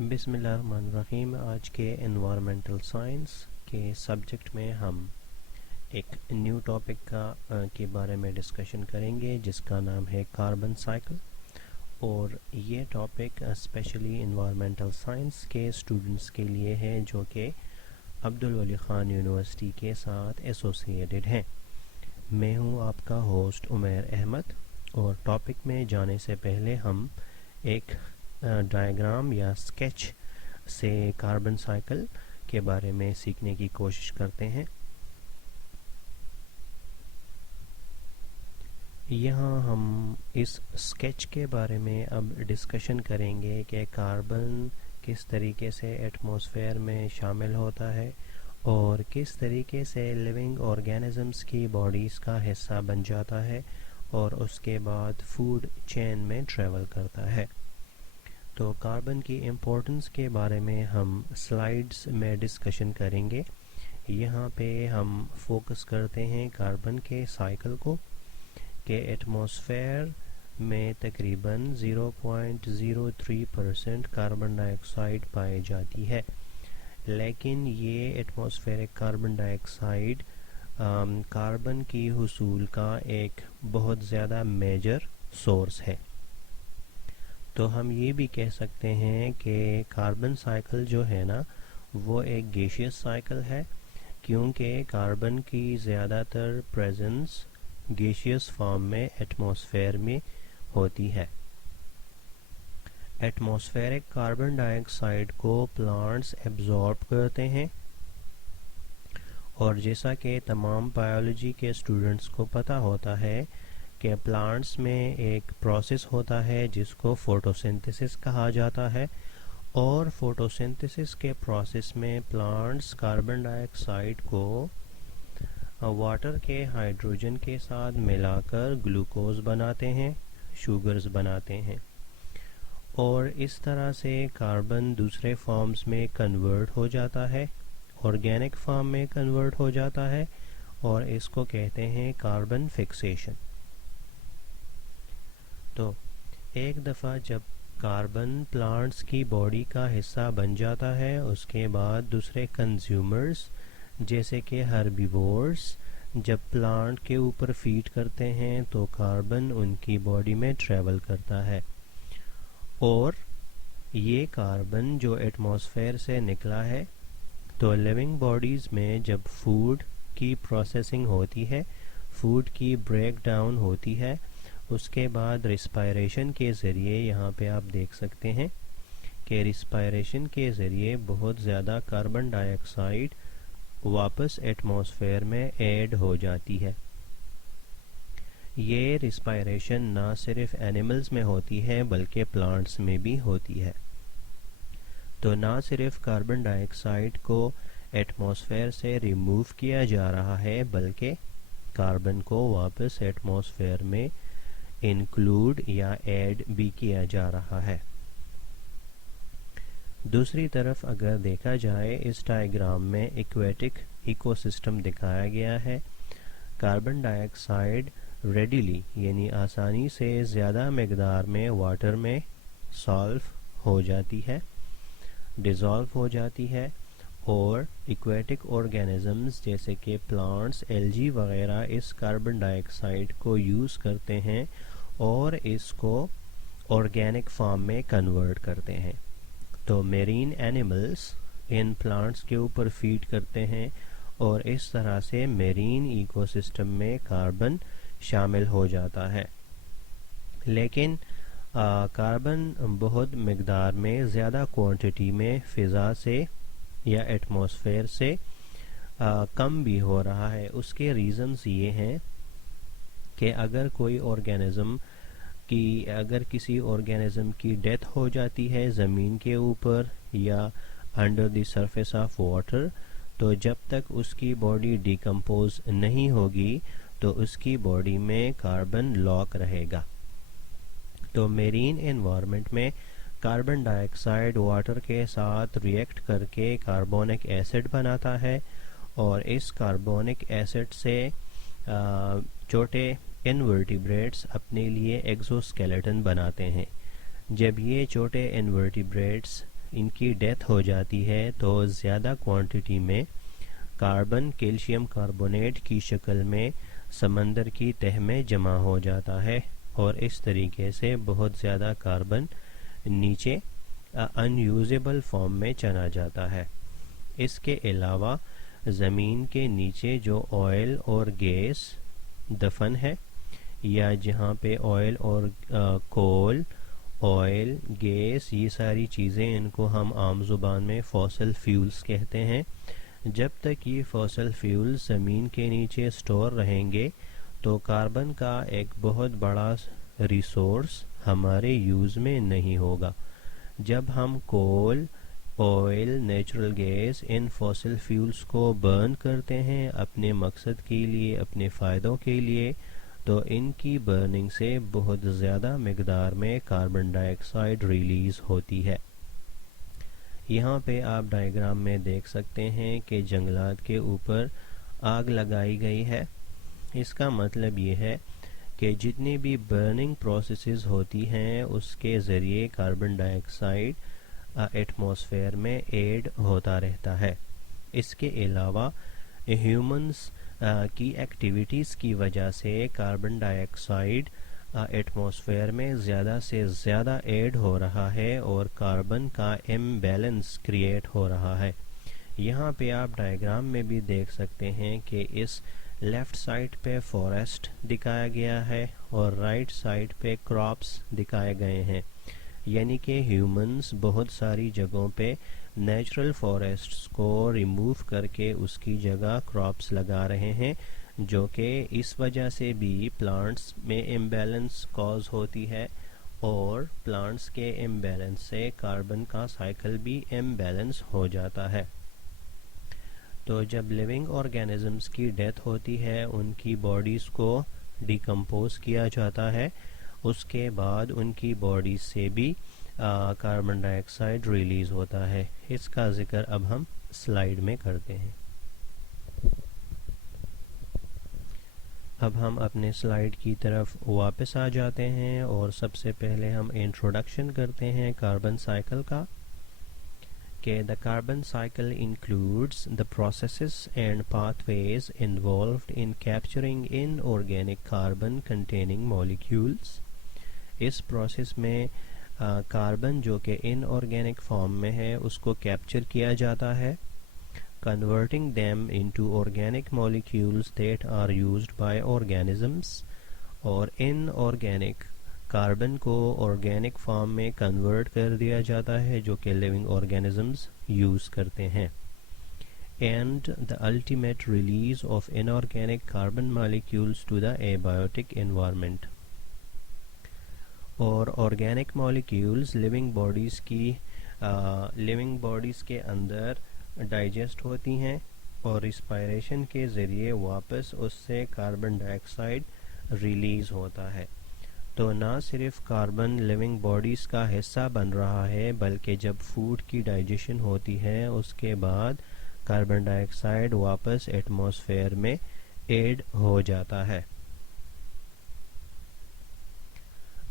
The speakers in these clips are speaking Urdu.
بسم اللہ الرحمن الرحیم۔ آج کے انوائرمنٹل سائنس کے سبجیکٹ میں ہم ایک نیو ٹاپک کے بارے میں ڈسکشن کریں گے جس کا نام ہے کاربن سائیکل، اور یہ ٹاپک اسپیشلی انوائرمنٹل سائنس کے اسٹوڈنٹس کے لیے ہے جو کہ عبدالولی خان یونیورسٹی کے ساتھ ایسوسیٹڈ ہیں۔ میں ہوں آپ کا ہوسٹ عمیر احمد، اور ٹاپک میں جانے سے پہلے ہم ایک ڈائیگرام یا اسکیچ سے کاربن سائیکل کے بارے میں سیکھنے کی کوشش کرتے ہیں۔ یہاں ہم اس اسکیچ کے بارے میں اب ڈسکشن کریں گے کہ کاربن کس طریقے سے ایٹماسفیئر میں شامل ہوتا ہے اور کس طریقے سے لیونگ آرگینزمس کی باڈیز کا حصہ بن جاتا ہے اور اس کے بعد فوڈ چین میں ٹریول کرتا ہے۔ تو کاربن کی امپورٹنس کے بارے میں ہم سلائیڈز میں ڈسکشن کریں گے۔ یہاں پہ ہم فوکس کرتے ہیں کاربن کے سائیکل کو، کہ ایٹماسفیئر میں تقریباً 0.03% کاربن ڈائی آکسائڈ پائی جاتی ہے، لیکن یہ ایٹماسفیئرک کاربن ڈائی آکسائڈ کاربن کی حصول کا ایک بہت زیادہ میجر سورس ہے۔ تو ہم یہ بھی کہہ سکتے ہیں کہ کاربن سائیکل جو ہے نا وہ ایک گیشیس سائیکل ہے، کیونکہ کاربن کی زیادہ تر پریزنس گیشیس فارم میں ایٹماسفیئر میں ہوتی ہے۔ ایٹماسفیئرک کاربن ڈائی آکسائڈ کو پلانٹس ایبزارب کرتے ہیں، اور جیسا کہ تمام بایولوجی کے اسٹوڈنٹس کو پتہ ہوتا ہے کہ پلانٹس میں ایک پروسیس ہوتا ہے جس کو فوٹوسنتھسس کہا جاتا ہے، اور فوٹوسنتھسس کے پروسیس میں پلانٹس کاربن ڈائی آکسائڈ کو واٹر کے ہائیڈروجن کے ساتھ ملا کر گلوکوز بناتے ہیں، شوگرز بناتے ہیں، اور اس طرح سے کاربن دوسرے فارمز میں کنورٹ ہو جاتا ہے، آرگینک فارم میں کنورٹ ہو جاتا ہے، اور اس کو کہتے ہیں کاربن فکسیشن۔ تو ایک دفعہ جب کاربن پلانٹس کی باڈی کا حصہ بن جاتا ہے، اس کے بعد دوسرے کنزیومرز جیسے کہ ہربیورز جب پلانٹ کے اوپر فیڈ کرتے ہیں تو کاربن ان کی باڈی میں ٹریول کرتا ہے، اور یہ کاربن جو ایٹماسفیئر سے نکلا ہے تو لیونگ باڈیز میں جب فوڈ کی پروسیسنگ ہوتی ہے، فوڈ کی بریک ڈاؤن ہوتی ہے، اس کے بعد ریسپائریشن کے ذریعے یہاں پہ آپ دیکھ سکتے ہیں کہ ریسپائریشن کے ذریعے بہت زیادہ کاربن ڈائی آکسائڈ واپس ایٹماسفیئر میں ایڈ ہو جاتی ہے۔ یہ ریسپائریشن نہ صرف اینیملز میں ہوتی ہے بلکہ پلانٹس میں بھی ہوتی ہے۔ تو نہ صرف کاربن ڈائی آکسائڈ کو ایٹماسفیئر سے ریموو کیا جا رہا ہے بلکہ کاربن کو واپس ایٹماسفیئر میں انکلوڈ یا ایڈ بھی کیا جا رہا ہے۔ دوسری طرف اگر دیکھا جائے اس ڈائیگرام میں ایکویٹک ایکو سسٹم دکھایا گیا ہے۔ کاربن ڈائی آکسائڈ ریڈیلی یعنی آسانی سے زیادہ مقدار میں واٹر میں سالو ہو جاتی ہے، ڈیزالو ہو جاتی ہے، اور ایکویٹک آرگینزمز جیسے کہ پلانٹس، ایلجی وغیرہ اس کاربن ڈائی آکسائڈ کو یوز کرتے ہیں اور اس کو آرگینک فارم میں کنورٹ کرتے ہیں۔ تو میرین اینیملز ان پلانٹس کے اوپر فیڈ کرتے ہیں، اور اس طرح سے میرین ایکو سسٹم میں کاربن شامل ہو جاتا ہے۔ لیکن کاربن بہت مقدار میں زیادہ کوانٹٹی میں فضا سے یا ایٹماسفیئر سے کم بھی ہو رہا ہے۔ اس کے ریزنز یہ ہیں کہ اگر کوئی آرگینزم اگر کسی آرگینزم کی ڈیتھ ہو جاتی ہے زمین کے اوپر یا under the surface of water, تو جب تک اس کی باڈی ڈیکمپوز نہیں ہوگی تو اس کی باڈی میں کاربن لاک رہے گا۔ تو میرین انوائرمنٹ میں کاربن ڈائی آکسائڈ واٹر کے ساتھ ریئیکٹ کر کے کاربونک ایسڈ بناتا ہے، اور اس کاربونک ایسڈ سے چھوٹے انورٹیبریٹس اپنے لیے ایگزوسکیلیٹن بناتے ہیں۔ جب یہ چھوٹے انورٹیبریٹس ان کی ڈیتھ ہو جاتی ہے تو زیادہ کوانٹٹی میں کاربن کیلشیم کاربونیٹ کی شکل میں سمندر کی تہہ میں جمع ہو جاتا ہے اور اس طریقے سے بہت زیادہ کاربن نیچے ان یوزیبل فارم میں چلا جاتا ہے. اس کے علاوہ زمین کے نیچے جو آئل اور گیس دفن ہے یا جہاں پہ آئل اور کول آئل گیس یہ ساری چیزیں ان کو ہم عام زبان میں فوسل فیولز کہتے ہیں. جب تک یہ فوسل فیولز زمین کے نیچے سٹور رہیں گے تو کاربن کا ایک بہت بڑا ریسورس ہمارے یوز میں نہیں ہوگا. جب ہم کول آئل نیچرل گیس ان فوسل فیولز کو برن کرتے ہیں اپنے مقصد کے لیے اپنے فائدوں کے لیے تو ان کی برننگ سے بہت زیادہ مقدار میں کاربن ڈائی آکسائڈ ریلیز ہوتی ہے. یہاں پہ آپ ڈائیگرام میں دیکھ سکتے ہیں کہ جنگلات کے اوپر آگ لگائی گئی ہے. اس کا مطلب یہ ہے کہ جتنی بھی برننگ پروسیسز ہوتی ہیں اس کے ذریعے کاربن ڈائی آکسائڈ ایٹماسفیئر میں ایڈ ہوتا رہتا ہے. اس کے علاوہ ہیومنز کی ایکٹیویٹیز کی وجہ سے کاربن ڈائی آکسائڈ ایٹماسفیئر میں زیادہ سے زیادہ ایڈ ہو رہا ہے اور کاربن کا امبیلنس کریٹ ہو رہا ہے. یہاں پہ آپ ڈائیگرام میں بھی دیکھ سکتے ہیں کہ اس لیفٹ سائڈ پہ فارسٹ دکھایا گیا ہے اور رائٹ سائڈ پہ کراپس دکھائے گئے ہیں. یعنی کہ ہیومنز بہت ساری جگہوں پہ نیچرل فارسٹس کو ریموو کر کے اس کی جگہ کراپس لگا رہے ہیں جو کہ اس وجہ سے بھی پلانٹس میں امبیلنس کاز ہوتی ہے اور پلانٹس کے امبیلنس سے کاربن کا سائیکل بھی امبیلنس ہو جاتا ہے. تو جب لیونگ آرگینزمز کی ڈیتھ ہوتی ہے ان کی باڈیز کو ڈیکمپوز کیا جاتا ہے اس کے بعد ان کی باڈیز سے بھی کاربن ڈائی آکسائڈ ریلیز ہوتا ہے. اس کا ذکر اب ہم سلائیڈ میں کرتے ہیں. اب ہم اپنے سلائیڈ کی طرف واپس آ جاتے ہیں اور سب سے پہلے ہم انٹروڈکشن کرتے ہیں کاربن سائیکل کا کہ the carbon cycle includes the processes and pathways involved in capturing inorganic carbon containing molecules. Us process میں کاربن جو کہ ان آرگینک فارم میں ہے اس کو کیپچر کیا جاتا ہے converting them into organic molecules that are used by organisms اور ان آرگینک کاربن کو آرگینک فارم میں کنورٹ کر دیا جاتا ہے جو کہ لیونگ آرگینزمز یوز کرتے ہیں. And the ultimate release of inorganic carbon molecules to the abiotic environment. اور آرگینک مالیکیولز لیونگ باڈیز کے اندر ڈائجسٹ ہوتی ہیں اور ریسپائریشن کے ذریعے واپس اس سے کاربن ڈائی آکسائڈ ریلیز ہوتا ہے. تو نہ صرف کاربن لیونگ باڈیز کا حصہ بن رہا ہے بلکہ جب فوڈ کی ڈائجیشن ہوتی ہے اس کے بعد کاربن ڈائی آکسائڈ واپس ایٹماسفیئر میں ایڈ ہو جاتا ہے.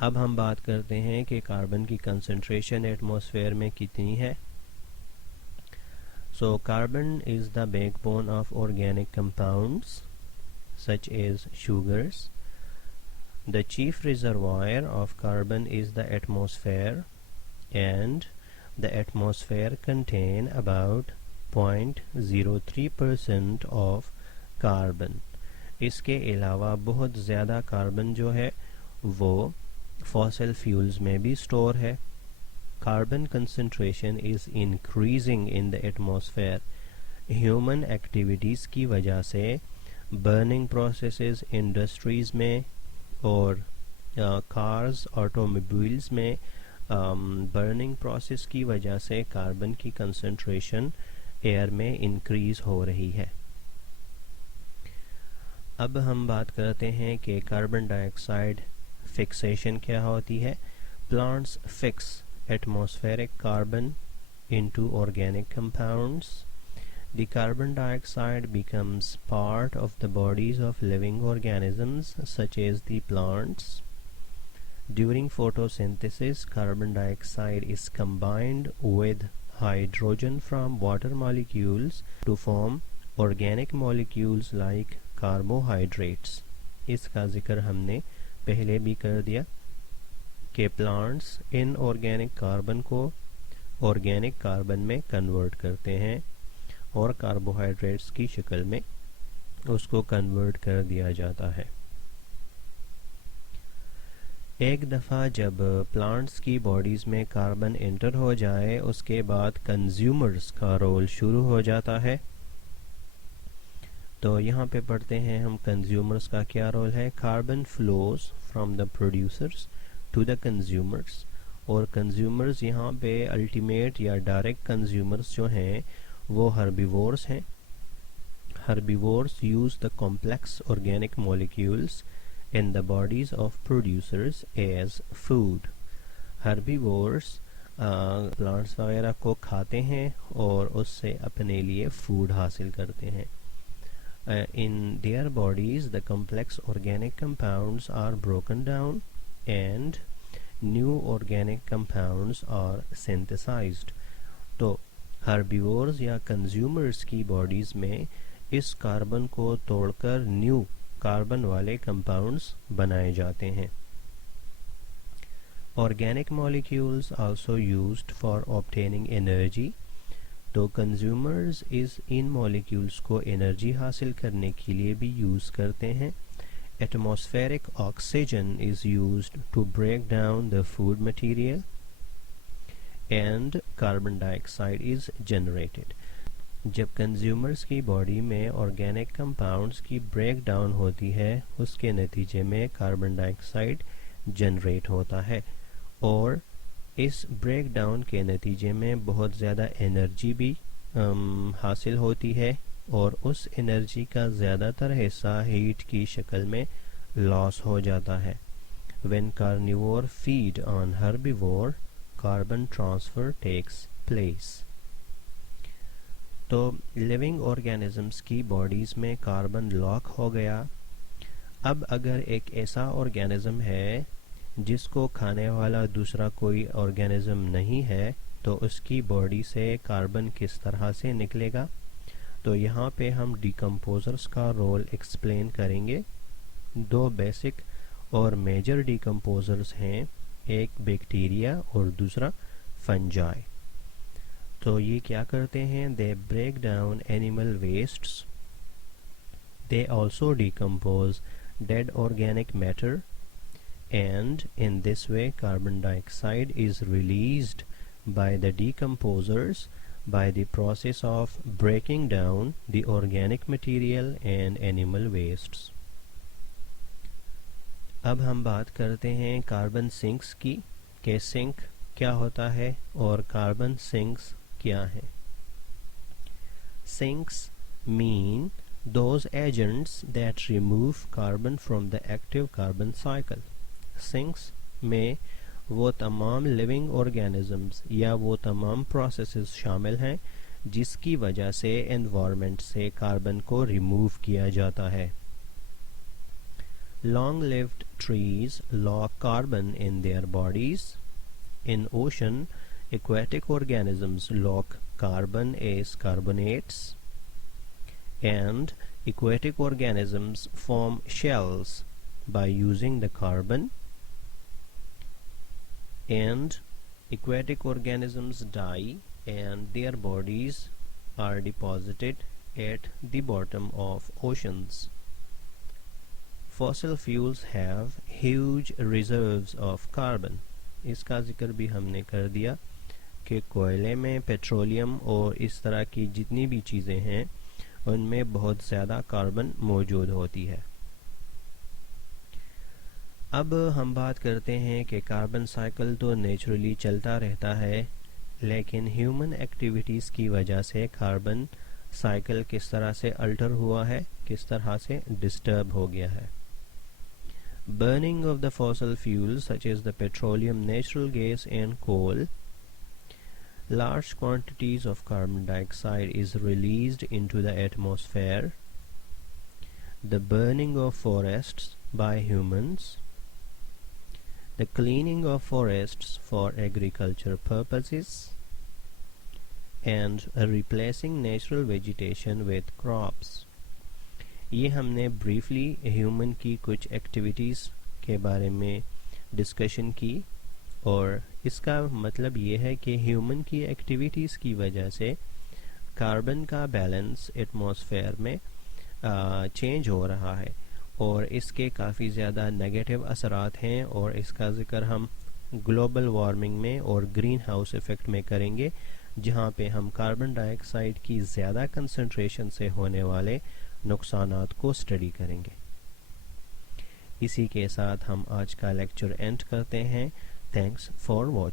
اب ہم بات کرتے ہیں کہ کاربن کی کنسنٹریشن ایٹماسفیئر میں کتنی ہے. So carbon is the backbone of organic compounds such as sugars. The chief reservoir of carbon is the atmosphere and the atmosphere contain about 0.03% of carbon. اس کے علاوہ بہت زیادہ کاربن جو ہے وہ فاسل فیولز میں بھی سٹور ہے. Carbon concentration is increasing in the atmosphere. Human activities کی وجہ سے burning processes industries میں اور cars automobiles میں burning process کی وجہ سے کاربن کی concentration ایئر میں انکریز ہو رہی ہے. اب ہم بات کرتے ہیں کہ کاربن ڈائی آکسائڈ فکسیشن کیا ہوتی ہے. Plants fix atmospheric carbon into organic compounds. The carbon dioxide becomes part of the bodies of living organisms such as the plants. During photosynthesis, carbon dioxide is combined with hydrogen from water molecules to form organic molecules like carbohydrates. اس کا ذکر ہم نے پہلے بھی کر دیا کہ پلانٹس ان آرگینک کاربن کو آرگینک کاربن میں کنورٹ کرتے ہیں اور کاربوہائیڈریٹس کی شکل میں اس کو کنورٹ کر دیا جاتا ہے. ایک دفعہ جب پلانٹس کی باڈیز میں کاربن انٹر ہو جائے اس کے بعد کنزیومرز کا رول شروع ہو جاتا ہے. تو یہاں پہ پڑھتے ہیں ہم کنزیومرز کا کیا رول ہے. Carbon flows from the producers to the consumers, اور کنزیومرز یہاں پہ الٹیمیٹ یا ڈائریکٹ کنزیومرز جو ہیں وہ ہربیورس ہیں. Herbivores use the complex organic molecules in the bodies of producers as food. Herbivores plants وغیرہ کو کھاتے ہیں اور اس سے اپنے لیے فوڈ حاصل کرتے ہیں. In their bodies the complex organic compounds are broken down and new organic compounds are synthesized. تو herbivores یا consumers کی باڈیز میں اس کاربن کو توڑ کر نیو کاربن والے کمپاؤنڈز بنائے جاتے ہیں. Organic molecules also used for obtaining energy. تو کنزیومرز ان مالیکیولز کو انرجی حاصل کرنے کے لیے بھی یوز کرتے ہیں. Atmospheric oxygen is used to break down the food material and carbon dioxide is generated. جب کنزیومرز کی باڈی میں آرگینک کمپاؤنڈز کی بریک ڈاؤن ہوتی ہے اس کے نتیجے میں کاربن ڈائی آکسائڈ جنریٹ ہوتا ہے, اور اس بریک ڈاؤن کے نتیجے میں بہت زیادہ انرجی بھی حاصل ہوتی ہے, اور اس انرجی کا زیادہ تر حصہ ہیٹ کی شکل میں لاس ہو جاتا ہے. When carnivore feed on herbivore, carbon transfer takes place. تو لیونگ آرگینزمس کی باڈیز میں کاربن لاک ہو گیا. اب اگر ایک ایسا آرگینزم ہے جس کو کھانے والا دوسرا کوئی آرگینزم نہیں ہے تو اس کی باڈی سے کاربن کس طرح سے نکلے گا. تو یہاں پہ ہم ڈیکمپوزرز کا رول ایکسپلین کریں گے. دو بیسک اور میجر ڈیکمپوزرز ہیں, ایک بیکٹیریا اور دوسرا فنجائی. تو یہ کیا کرتے ہیں, دے break down animal wastes, they also decompose dead organic metre, and in this way carbon dioxide is released by the ڈیکمپوزرز by the process of breaking down the organic material and animal wastes. اب ہم بات کرتے ہیں کاربن سنکس کی, کہ سنک کیا ہوتا ہے اور کاربن سنکس کیا ہے. Sinks mean those agents that remove carbon from the active carbon cycle. Sinks میں وہ تمام living organisms یا وہ تمام processes شامل ہیں جس کی وجہ سے environment سے کاربن کو ریموو کیا جاتا ہے. Long-lived trees lock carbon in their bodies. In ocean, aquatic organisms lock carbon as carbonates, and aquatic organisms form shells by using the carbon, and aquatic organisms die and their bodies are deposited at the bottom of oceans. Fossil fuels have huge reserves of carbon. اس کا ذکر بھی ہم نے کر دیا کہ کوئلے میں پیٹرولیم اور اس طرح کی جتنی بھی چیزیں ہیں ان میں بہت زیادہ کاربن موجود ہوتی ہے. اب ہم بات کرتے ہیں کہ کاربن سائیکل تو نیچرلی چلتا رہتا ہے, لیکن ہیومن ایکٹیویٹیز کی وجہ سے کاربن سائیکل کس طرح سے الٹر ہوا ہے, کس طرح سے ڈسٹرب ہو گیا ہے. Burning of the fossil fuels such as the petroleum, natural gas and coal, large quantities of carbon dioxide is released into the atmosphere. The burning of forests by humans, the cleaning of forests for agriculture purposes, and replacing natural vegetation with crops. یہ ہم نے briefly ہیومن کی کچھ ایکٹیویٹیز کے بارے میں ڈسکشن کی، اور اس کا مطلب یہ ہے کہ ہیومن کی ایکٹیویٹیز کی وجہ سے کاربن کا بیلنس ایٹماسفیئر میں چینج ہو رہا ہے، اور اس کے کافی زیادہ نیگیٹو اثرات ہیں، اور اس کا ذکر ہم گلوبل وارمنگ میں اور گرین ہاؤس ایفیکٹ میں کریں گے، جہاں پہ ہم کاربن ڈائی آکسائڈ کی زیادہ کنسنٹریشن سے ہونے والے نقصانات کو اسٹڈی کریں گے۔ اسی کے ساتھ ہم آج کا لیکچر اینڈ کرتے ہیں۔ Thanks for watching.